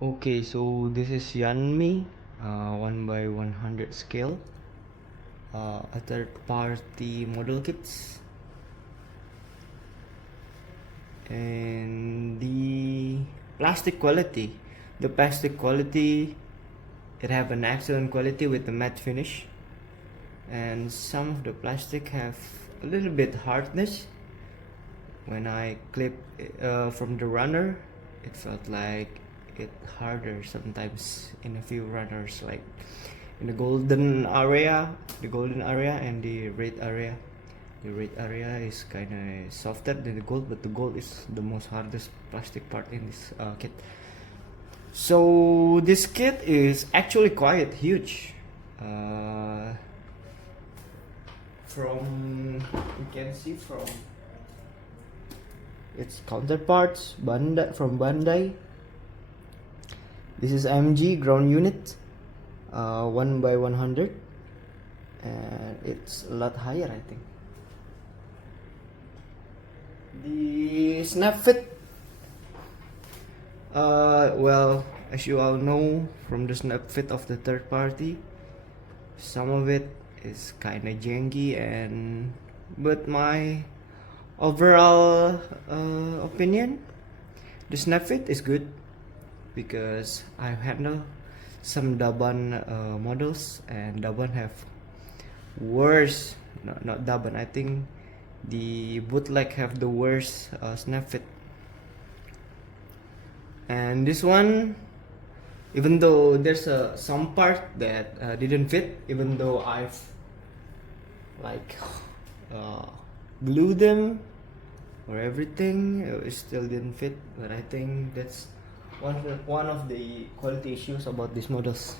Okay, so this is Yanmie, 1 by 100 scale, a third party model kits, and the plastic quality, it have an excellent quality with the matte finish, and some of the plastic have a little bit hardness. When I clip from the runner, it felt like it harder sometimes in a few runners, like in the golden area, and the red area. The red area is kind of softer than the gold, but the gold is the most hardest plastic part in this kit. So this kit is actually quite huge. From you can see from its counterparts, Bandai. This is MG ground unit, 1 by 100, and it's a lot higher, I think. The snap fit, well, as you all know from the snap fit of the third party, some of it is kind of janky, but my overall opinion, the snap fit is good because I handle some Daban models, and Daban have worse, not Daban, I think the bootleg have the worst snap fit. And this one, even though there's some part that didn't fit, even though I've like glued them or everything, it still didn't fit. But I think that's one of the quality issues about these models.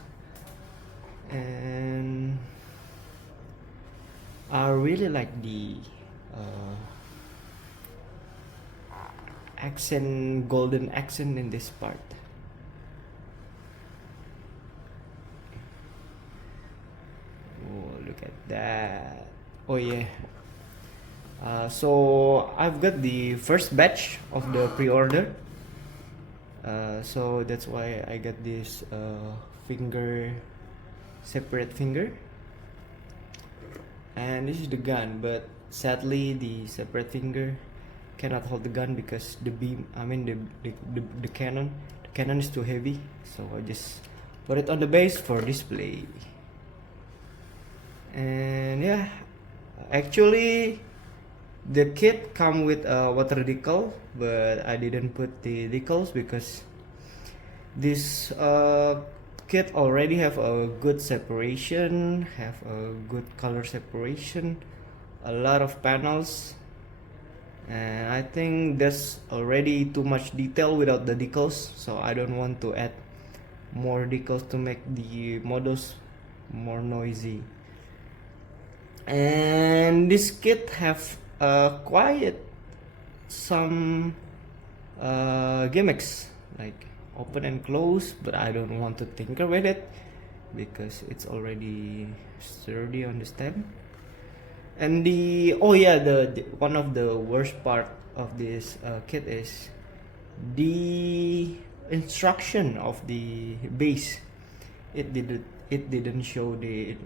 And I really like the golden accent in this part. Oh, look at that. Oh yeah. So I've got the first batch of the pre-order, so that's why I got this separate finger, and this is the gun. But sadly, the separate finger cannot hold the gun because the cannon is too heavy. So I just put it on the base for display. And yeah, actually the kit come with a water decal, but I didn't put the decals because this kit already have a good separation, have a good color separation, a lot of panels, and I think there's already too much detail without the decals, so I don't want to add more decals to make the models more noisy. And this kit have quite some gimmicks like open and close, but I don't want to tinker with it because it's already sturdy on the stem. And the one of the worst part of this kit is the instruction of the base. It didn't show the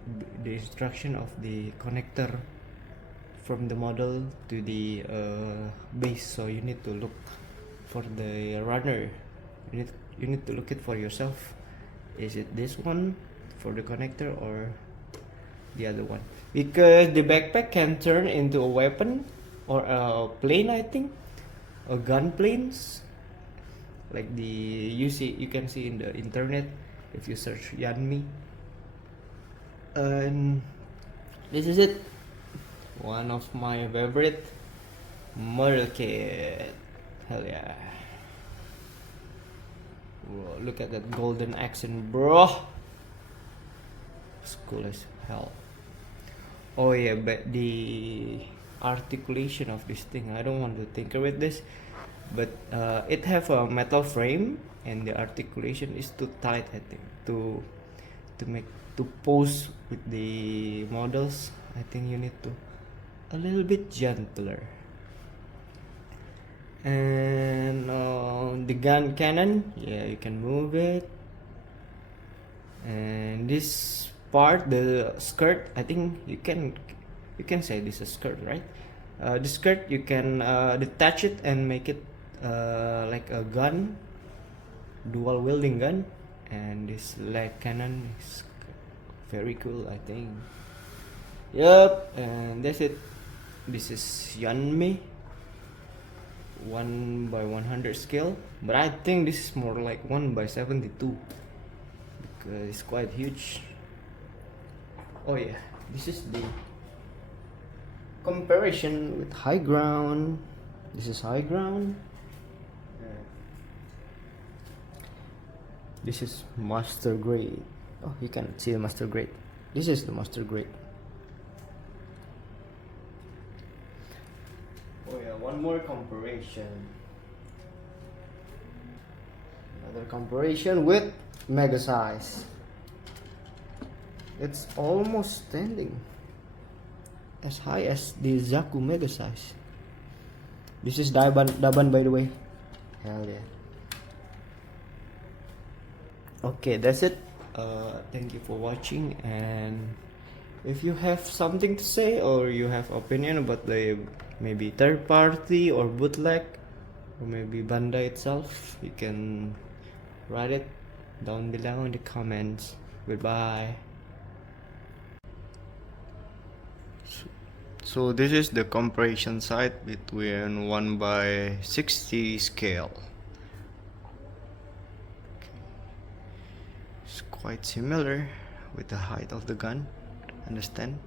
instruction of the connector from the model to the base, so you need to look for the runner. You need to look it for yourself. Is it this one for the connector or the other one? Because the backpack can turn into a weapon or a plane, I think, a gun planes, like you can see in the internet if you search Yanmie. And this is it, one of my favorite model kit. Hell yeah. Whoa, look at that golden accent, bro. It's cool as hell. Oh yeah, but the articulation of this thing, I don't want to tinker with this, but it have a metal frame and the articulation is too tight, I think, to pose with the models. I think you need to a little bit gentler. And the gun cannon, yeah, you can move it. And this part, the skirt, I think you can say this is a skirt, right? The skirt, you can detach it and make it like a gun, dual wielding gun. And this leg cannon is very cool, I think. Yep, and that's it. This is Yanmie 1 by 100 scale, but I think this is more like 1 by 72 because it's quite huge. Oh yeah, this is the comparison with high ground. This is high ground. This is master grade. Oh, you can see the master grade. This is the master grade. Oh yeah, one more comparison. Another comparison with mega size. It's almost standing as high as the Zaku mega size. This is Daban by the way. Hell yeah. Okay, that's it. Thank you for watching, and if you have something to say or you have opinion about the maybe third party or bootleg or maybe Bandai itself, you can write it down below in the comments. Goodbye. So this is the comparison site between 1 by 60 scale. It's quite similar with the height of the gun, understand?